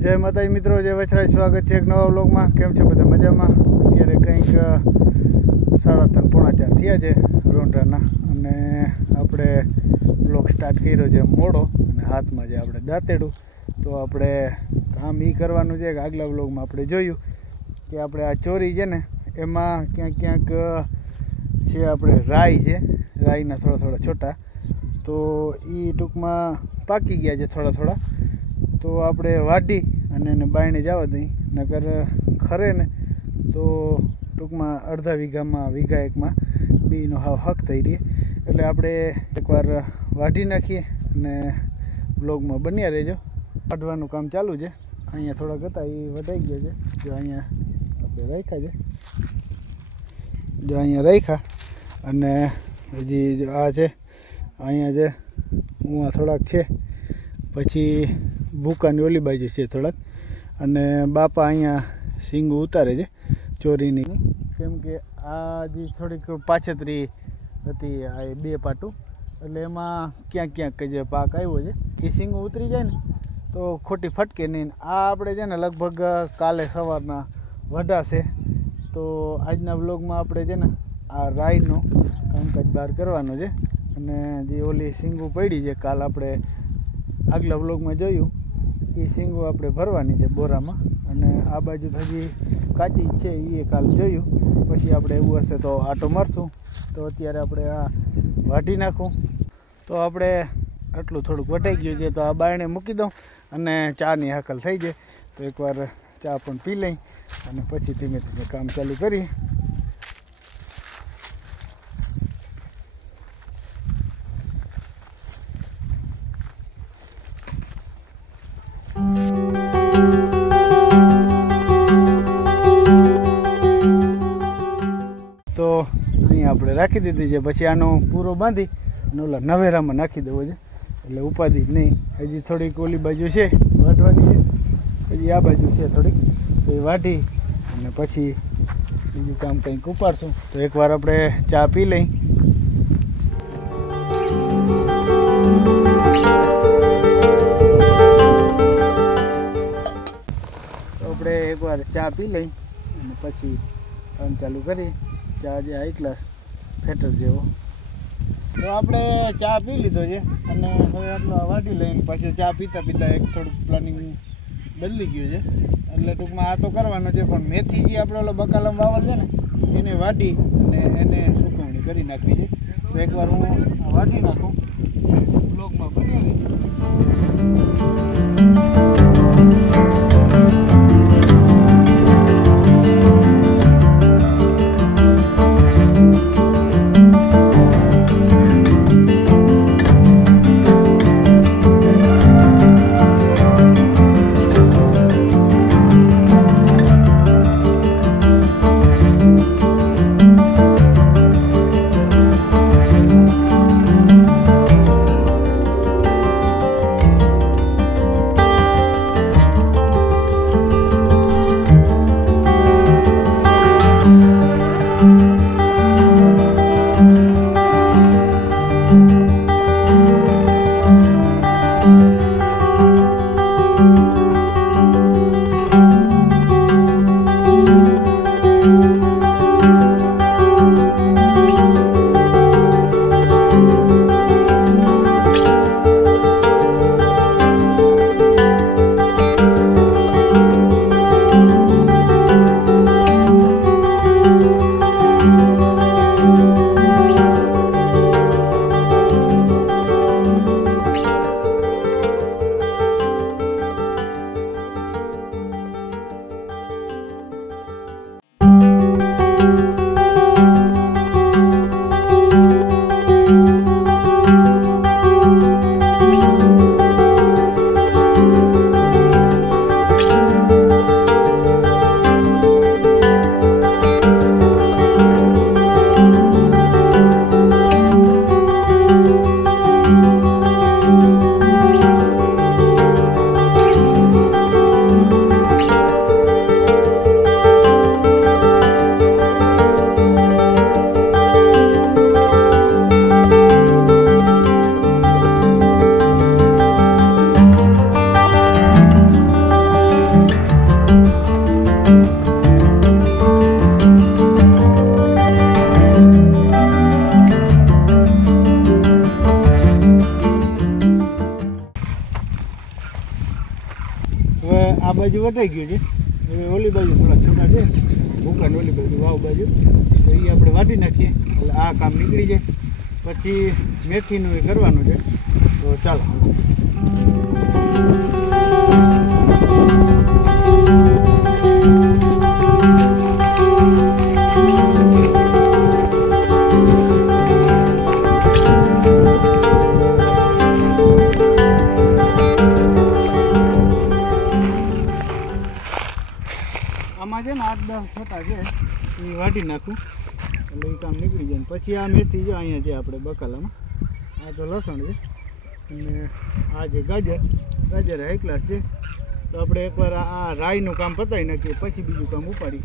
जय माता मित्रों, जय वछराज। स्वागत है एक नवा व्लॉग में। केम छे बधा मजामां? अत्यारे कंईक 3:30 પોણા 4 थया छे रोंढाना अने आपणे व्लॉग स्टार्ट कर्यो छे मोड़ो अने हाथमां जे आपणे दांतेडું। तो आपणे काम ई करवानुं छे के आगला व्लॉगमां आपणे जोयुं के आपणे आ चोरी छे ने एमां क्यांक क्यांक छे आपणे राई छे, राईना थोड़ा थोड़ा छोटा, तो ई टूंकमां पाकी गया छे थोड़ा थोड़ा। तो आपणे वाढी अने एने बायणे जवा दई, नकर खरे ने तो टूंकमां अर्धा वीघामां वीघा एकमां बीनो हाव हक थई रही। एटले आपणे एकवार वाढी नाखीए अने ब्लॉगमां बन्या रहेजो। वाढवानुं काम चालू छे। अहींया थोड़ाक हता ए वढाई गया छे। जो अहींया आपणे राख्या छे, जो अहींया राख्या अने हजी आ छे अहींया जे उहाँ थोड़ाक छे। पछी भूकानी ओली बाजू छे थोड़ाक, अने बापा अहींया सींग उतारे छे चोरीनी, केम के आ जी थोड़ीक पाछतरी हती आ बे पाटू, એટલે એમાં ક્યાંક ક્યાંક જે પાક આવ્યો છે એ सींग ઉતરી જાય ને તો ખોટી ફટકે નહીં। આ આપણે છે ને લગભગ કાલે સવારના વઢાશે। તો આજના વ્લોગમાં આપણે છે ને આ રાઈનો કામકાજ બહાર કરવાનો છે અને જે ઓલી सींगू પડી છે કાલ આપણે આગલા વ્લોગમાં જોયું એ सींगू આપણે ભરવાની છે બોરામાં, અને આ બાજુ હજી કાચી છે એ કાલ જોયું। પછી આપણે એવું હશે તો આટો મારશું। તો અત્યારે આપણે આ વાઢી નાખું। તો આપણે આટલું થોડુંક વટાઈ ગયું છે, તો આ બાયણે મૂકી દઉં અને ચાની હાકલ થઈ જાય તો એકવાર ચા પણ પી લઈ અને પછી ધીમે ધીમે કામ ચાલુ કરી। तो अहीं आपणे राखी दीधी है। पछी आनो पूरो बांधी અને ઓલા નવેરામાં નાખી દેવો છે એટલે ઉપાધિ જ નહીં। હજી થોડીક ઓલી બાજુ છે વાઢવાની છે, હજી આ બાજુ છે થોડીક, તો એ વાઢી અને પછી બીજું કામ કંઈક ઉપાડશું। તો એકવાર આપણે ચા પી લઈ। તો આપણે એકવાર ચા પી લઈ અને પછી કામ ચાલુ કરી। ચા જે હાઈ ક્લાસ ફેટર જેવો। तो આપણે ચા પી લીધો છે અને હવે આટલો વાઢી લઈને પાછું ચા પીતા પીતા એક થોડુંક પ્લાનિંગ બદલી ગયું છે। એટલે ટૂંકમાં આ તો કરવાનો છે, પણ મેથી જે આપણે ઓલો બકાલામ વાવલ છે ને એને વાઢી અને એને સુકવણી કરી નાખવી છે। તો એકવાર હું વાઢી નાખું, બ્લોકમાં બની રહી। હવે આ બાજુ વટાઈ ગયું છે, હવે ઓલી બાજુ થોડા છોટા છે ભૂકાને ઓલી બાજુ વાવ બાજુ, તો એ આપણે વાટી નાખીએ એટલે આ કામ નીકળી જાય. પછી મેથીનું એ કરવાનું છે, તો ચાલો. આમાં છે ને 8-10 છોટા છે એ વાટી નાખું એટલે એ કામ નીકળી જાય. પછી આ મેથી જો અહીંયા છે આપણે બકાલામાં, આ તો લસણ છે અને આ જે ગાજર હાઈ ક્લાસ છે. તો આપણે એકવાર આ રાઈનું કામ પતાવી નાખીએ, પછી બીજું કામ ઉપાડી.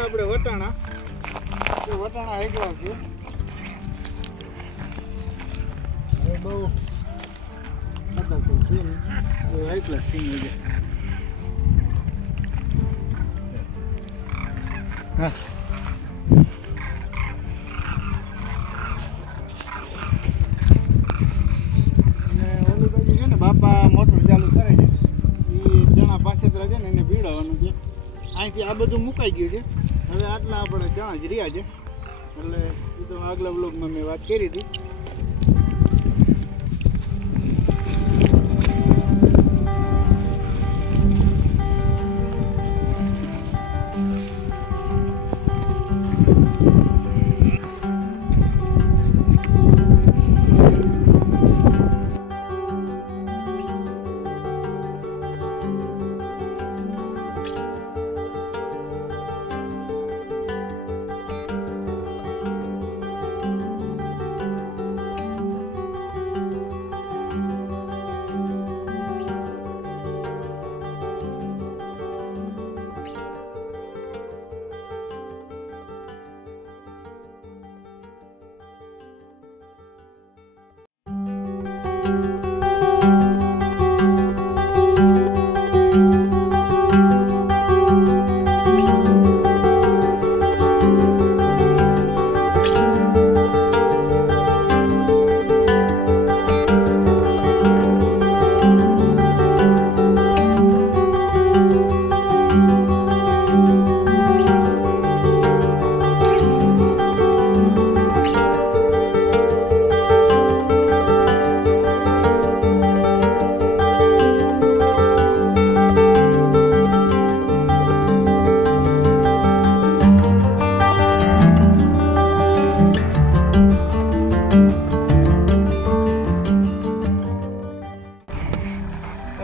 આપણે વટાણા હાઈ ક્લાસ છે, હવે બહુ હાઈ ક્લાસ સિંગ છે. હા અને ઓલી બાજુ છે ને બાપા મોટર ચાલુ કરે છે, એ ચણા પાછળ છે ને એને ભીડાવવાનું છે. અહીંથી આ બધું મુકાઈ ગયું છે, હવે આટલા આપણે ચણા જ રહ્યા છે. એટલે એ તો આગલા બ્લોગમાં મેં વાત કરી હતી.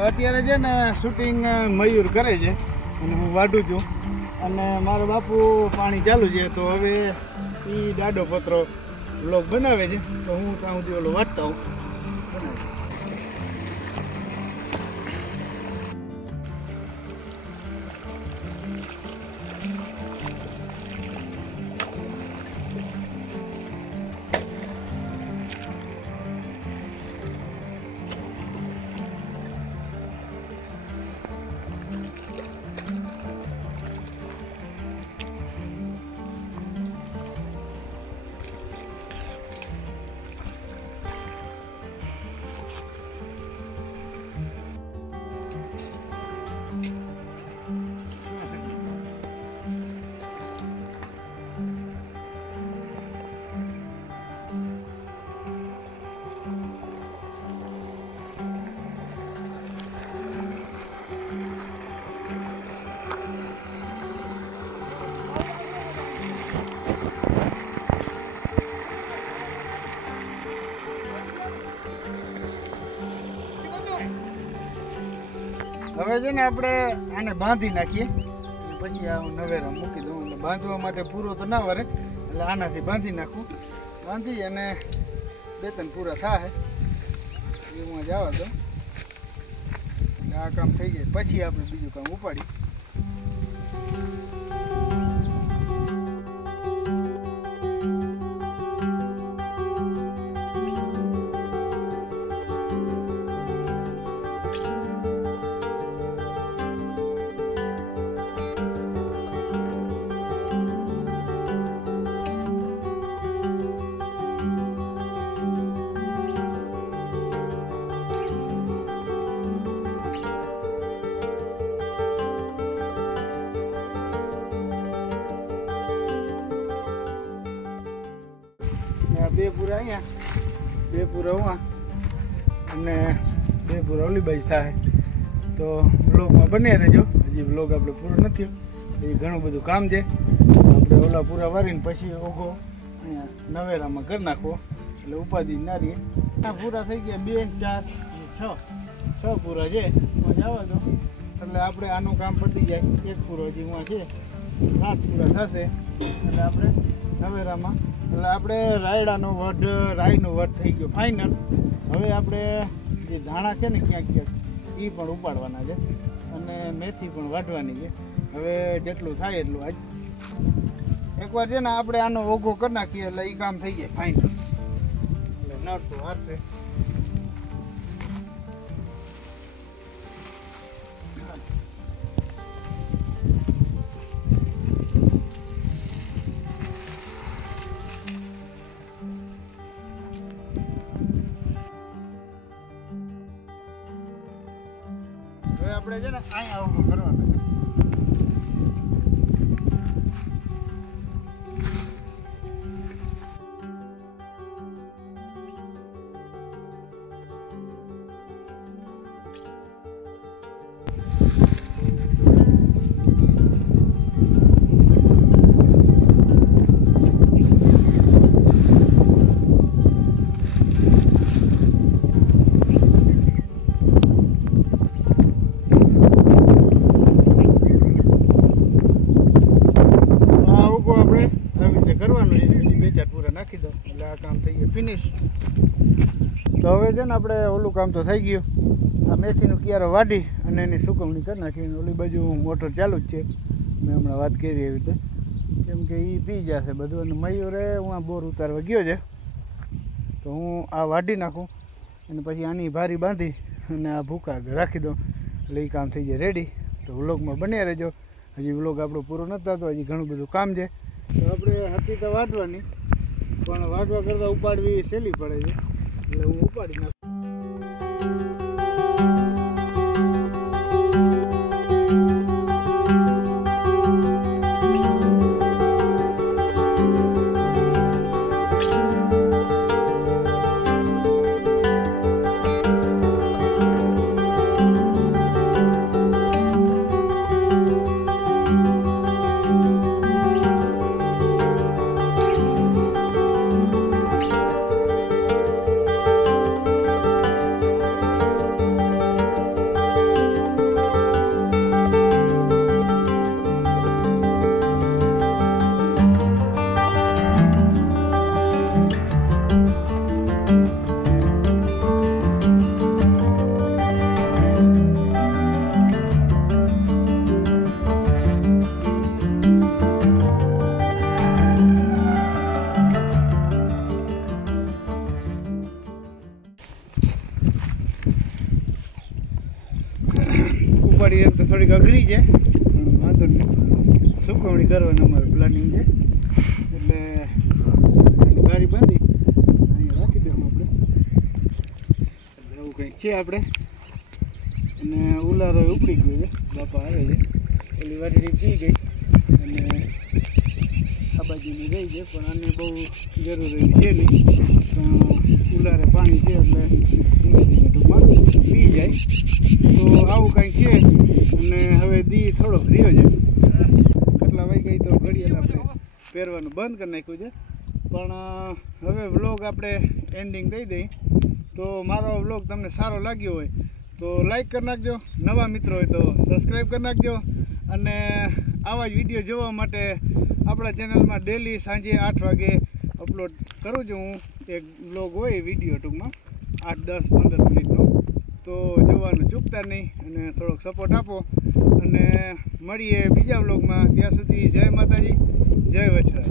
અત્યારે છે ને શૂટિંગ મયુર કરે છે અને હું વાઢું છું, અને મારો બાપુ પાણી ચાલુ છે. તો હવે એ દાડો પત્રો બ્લોગ બનાવે છે, તો હું ત્યાં સુધી ઓલો વાંચતા હું. હવે છે ને આપણે આને બાંધી નાખીએ, પછી આ નવેરા મૂકી દઉં. એટલે બાંધવા માટે પૂરો તો ના વરે, એટલે આનાથી બાંધી નાખું. બાંધી અને 2-3 પૂરા થાય એવું જવા દો. આ કામ થઈ જાય પછી આપણે બીજું કામ ઉપાડી. પૂરા અહીંયા, 2 પૂરા ઉવા અને 2 પૂરા ઓલી બાજુ થાય. તો વ્લોગમાં બન્યા રહેજો. હજી વ્લોગ આપણે પૂરો નથી, એ ઘણું બધું કામ છે. આપણે ઓલા પૂરા વારીને પછી ઓઘો અહીંયા નવેરામાં કરી નાખવો એટલે ઉપાધિ ના રહીએ. આ પૂરા થઈ ગયા 2, 4, 6 પૂરા છે. એમાં જવા દો એટલે આપણે આનું કામ પતી જાય. 1 પૂરો હજી એમાં છે, 7 પૂરા થશે એટલે આપણે નવેરામાં. એટલે આપણે રાયડાનો વઢ, રાઈનો વઢ થઈ ગયો ફાઇનલ. હવે આપણે જે ધાણા છે ને ક્યાંક ક્યાંક એ પણ ઉપાડવાના છે અને મેથી પણ વાઢવાની છે. હવે જેટલું થાય એટલું આજ એકવાર છે ને આપણે આનો ઓઘો કરી નાખીએ એટલે એ કામ થઈ જાય ફાઇનલ. એટલે નડતું હારશે. હવે આપણે છે ને અહીંયા ઓઘો કરવાનો છે. નાખી દો એટલે આ કામ થઈ ગયું ફિનિશ. તો હવે છે ને આપણે ઓલું કામ તો થઈ ગયું. આ મેથીનું ક્યારો વાઢી અને એની સુકવણી કરી નાખી. ઓલી બાજુ મોટર ચાલુ જ છે, મેં હમણાં વાત કરી એવી રીતે, કેમ કે એ પી જશે બધું. અને મયુરે હું આ બોર ઉતારવા ગયો છે તો હું આ વાઢી નાખું અને પછી આની ભારી બાંધી અને આ ભૂકા રાખી દઉં એટલે એ કામ થઈ જાય રેડી. તો વ્લોગમાં બન્યા રહેજો. હજી વ્લોગ આપણો પૂરો નથી થતો, હજી ઘણું બધું કામ છે. તો આપણે હતી તો વાઢવાની, પણ વાઢવા કરતાં ઉપાડવી સહેલી પડે છે એટલે હું ઉપાડી નાખું. ઉપાડી એમ તો થોડીક અઘરી છે, પણ વાંધો નહીં. સુકવણી કરવાનું અમારું પ્લાનિંગ છે એટલે બારી બાંધી અહીંયા રાખી દઉં આપણે. એવું કંઈક છે આપણે. અને ઉલારો ઉપડી ગયો છે, બાપા આવે છે. ઓલી વાડી પી ગઈ અને આ બાજુની રહી છે, પણ આને બહુ જરૂરી છે નહીં. ઉલારે પાણી છે એટલે ધીમે ધીમે ટૂંકમાં પી જાય. તો આવું કંઈક છે. અને હવે દી થોડોક રહ્યો છે, કેટલા વાઈ ગઈ તો ઘડિયાળ આપણે પહેરવાનું બંધ કરી નાખ્યું છે. પણ હવે વ્લોગ આપણે એન્ડિંગ દઈ દઈ. તો મારો વ્લોગ તમને સારો લાગ્યો હોય તો લાઈક કરી નાખજો, નવા મિત્રો હોય તો સબસ્ક્રાઈબ કરી નાખજો. અને આવા જ વિડીયો જોવા માટે આપણા ચેનલમાં ડેલી સાંજે 8 વાગે અપલોડ કરું છું હું. એક વ્લોગ હોય વિડીયો ટૂંકમાં 8-10-15 મિનિટનો. તો જોવાનું ચૂકતા નહીં અને થોડોક સપોર્ટ આપો. અને મળીએ બીજા વ્લોગમાં. ત્યાં સુધી જય માતાજી, જય વછરાજ.